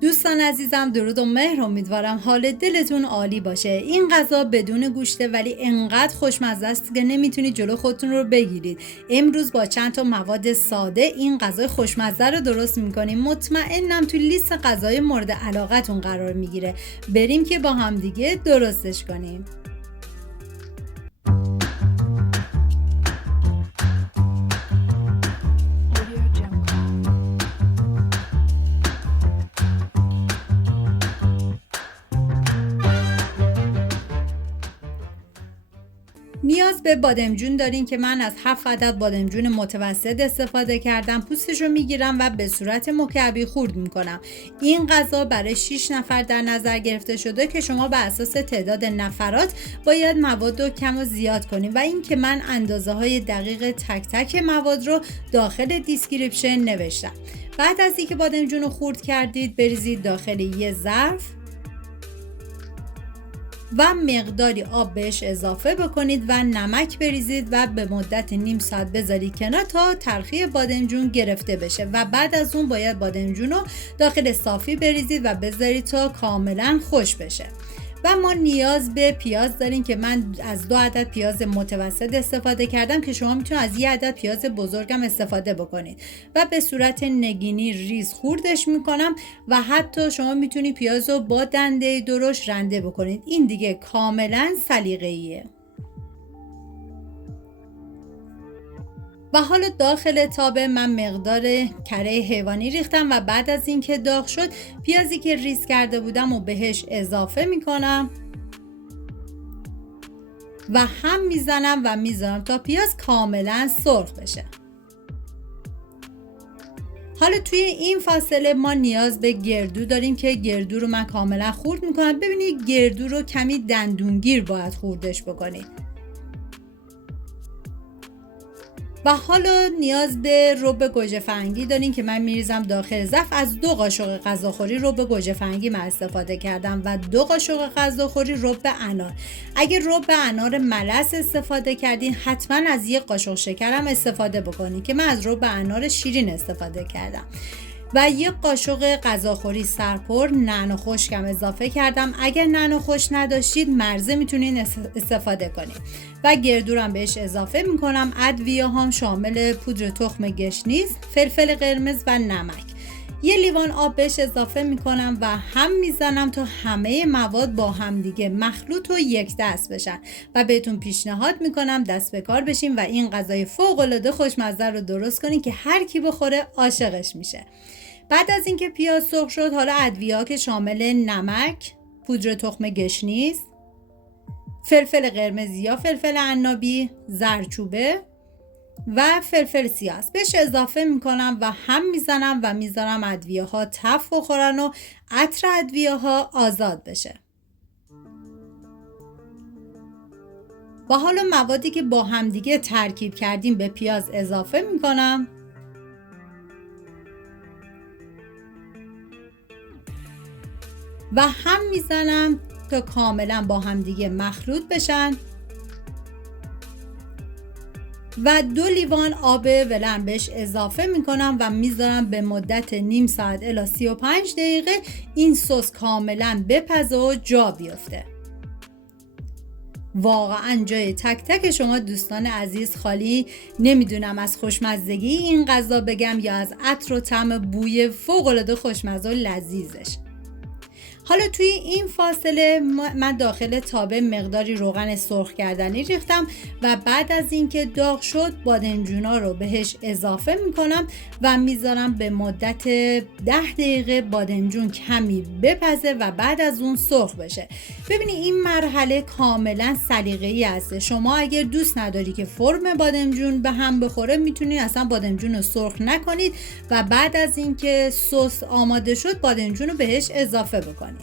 دوستان عزیزم، درود و مهر. امیدوارم حال دلتون عالی باشه. این غذا بدون گوشته ولی انقدر خوشمزه است که نمیتونید جلو خودتون رو بگیرید. امروز با چند تا مواد ساده این غذای خوشمزه رو درست میکنیم. مطمئنم تو لیست غذای مورد علاقتون قرار میگیره. بریم که با هم دیگه درستش کنیم. نیاز به بادمجون دارین که من از 7 عدد بادمجون متوسط استفاده کردم. پوستش رو میگیرم و به صورت مکعبی خورد میکنم. این غذا برای 6 نفر در نظر گرفته شده که شما به اساس تعداد نفرات باید مواد رو کم و زیاد کنید و این که من اندازه های دقیق تک تک مواد رو داخل دیسکریپشن نوشتم. بعد از اینکه بادمجون رو خورد کردید بریزید داخل یه ظرف و مقداری آب بهش اضافه بکنید و نمک بریزید و به مدت نیم ساعت بذارید کنار تا ترخی بادمجون گرفته بشه و بعد از اون باید بادمجون رو داخل صافی بریزید و بذارید تا کاملا خوش بشه. و ما نیاز به پیاز داریم که من از 2 عدد پیاز متوسط استفاده کردم که شما میتونید از 1 عدد پیاز بزرگم استفاده بکنید و به صورت نگینی ریز خوردش میکنم و حتی شما میتونید پیاز رو با دنده درشت رنده بکنید. این دیگه کاملا سلیقه‌ایه. و حالا داخل تابه من مقدار کره حیوانی ریختم و بعد از اینکه داغ شد پیازی که ریز کرده بودم و بهش اضافه میکنم و هم میزنم و میذارم تا پیاز کاملا سرخ بشه. حالا توی این فاصله ما نیاز به گردو داریم که گردو رو من کاملا خورد میکنم. ببینید گردو رو کمی دندونگیر باید خوردش بکنید. و حالا نیاز به رب گوجه فرنگی دارین که من میریزم داخل ظرف. از 2 قاشق غذاخوری رب گوجه فرنگی من استفاده کردم و 2 قاشق غذاخوری رب انار. اگه رب انار ملس استفاده کردین حتما از 1 قاشق شکر هم استفاده بکنین که من از رب انار شیرین استفاده کردم. و 1 قاشق غذاخوری سرپر نعنا خشکم اضافه کردم. اگر نعنا خشک نداشتید مرزه میتونین استفاده کنید. و گردو رو هم بهش اضافه میکنم. ادویه هم شامل پودر تخم گشنیز، فلفل قرمز و نمک. 1 لیوان آب بهش اضافه میکنم و هم میزنم تا همه مواد با هم دیگه مخلوط و یک دست بشن و بهتون پیشنهاد میکنم دست به کار بشین و این غذای فوق العاده خوشمزه رو درست کنین که هر کی بخوره عاشقش میشه. بعد از اینکه پیاز سرخ شد حالا ادویه‌ها که شامل نمک، پودر تخم گشنیز، فلفل قرمز یا فلفل عنابی، زردچوبه و فلفل سیاه بهش اضافه میکنم و هم میزنم و میذارم ادویه ها تف بخورن و عطر ادویه ها آزاد بشه. و حالا موادی که با همدیگه ترکیب کردیم به پیاز اضافه میکنم و هم میزنم تا کاملا با همدیگه مخلوط بشن و 2 لیوان آب ولرم بهش اضافه میکنم و میذارم به مدت نیم ساعت الی 35 دقیقه این سس کاملا بپزه و جا بیفته. واقعا جای تک تک شما دوستان عزیز خالی. نمیدونم از خوشمزگی این غذا بگم یا از عطر و طعم بوی فوق العاده خوشمزه و لذیذش. حالا توی این فاصله من داخل تابه مقداری روغن سرخ کردنی ریختم و بعد از اینکه داغ شد بادمجونا رو بهش اضافه میکنم و میذارم به مدت 10 دقیقه بادمجون کمی بپزه و بعد از اون سرخ بشه. ببینید این مرحله کاملا سلیقه‌ای هست. شما اگر دوست نداری که فرم بادمجون به هم بخوره میتونید اصلا بادمجون رو سرخ نکنید و بعد از اینکه سس آماده شد بادمجون رو بهش اضافه بکنید.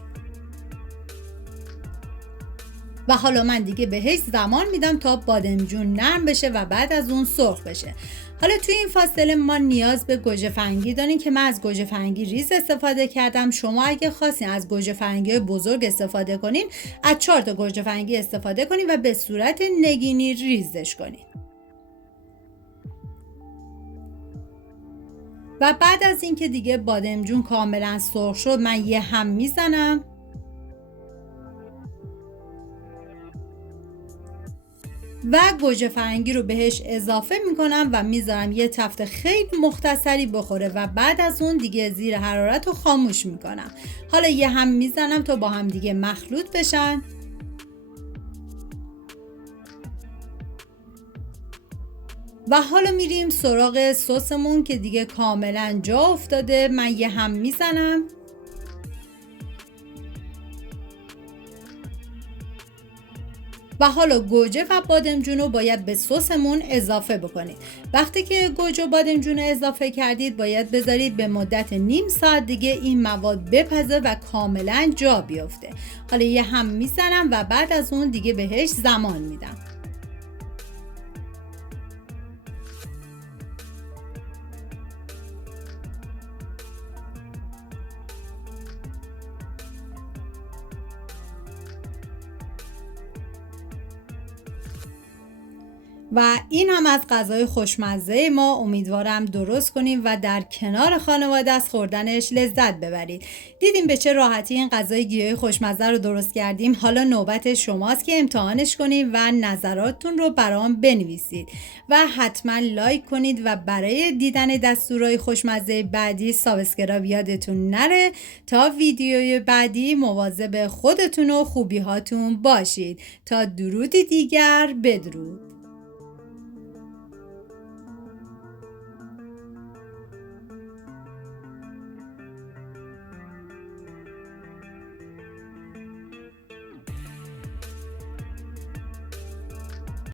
و حالا من دیگه بهش زمان میدم تا بادمجون نرم بشه و بعد از اون سرخ بشه. حالا توی این فاصله ما نیاز به گوجه فرنگی داریم که من از گوجه فرنگی ریز استفاده کردم. شما اگه خواستین از گوجه فرنگی بزرگ استفاده کنین از 4 تا گوجه فرنگی استفاده کنین و به صورت نگینی ریزش کنین. و بعد از اینکه دیگه بادمجون کاملا سرخ شد من یه هم میزنم و گوجه فرنگی رو بهش اضافه میکنم و میذارم یه تفت خیلی مختصری بخوره و بعد از اون دیگه زیر حرارت رو خاموش میکنم. حالا یه هم میزنم تا با هم دیگه مخلوط بشن و حالا میریم سراغ سسمون که دیگه کاملا جا افتاده. من یه هم میزنم و حالا گوجه و بادمجون رو باید به سسمون اضافه بکنید. وقتی که گوجه و بادمجون رو اضافه کردید باید بذارید به مدت نیم ساعت دیگه این مواد بپزه و کاملا جا بیفته. حالا یه هم میزنم و بعد از اون دیگه بهش زمان میدم. و این هم از غذای خوشمزه ما. امیدوارم درست کنیم و در کنار خانواده از خوردنش لذت ببرید. دیدیم به چه راحتی این غذای گیاهی خوشمزه رو درست کردیم. حالا نوبت شماست که امتحانش کنید و نظراتتون رو برام بنویسید و حتما لایک کنید و برای دیدن دستورهای خوشمزه بعدی سابسکرایب یادتون نره. تا ویدیوی بعدی مواظب خودتون و خوبی هاتون باشید. تا درودی دیگر، بدرود.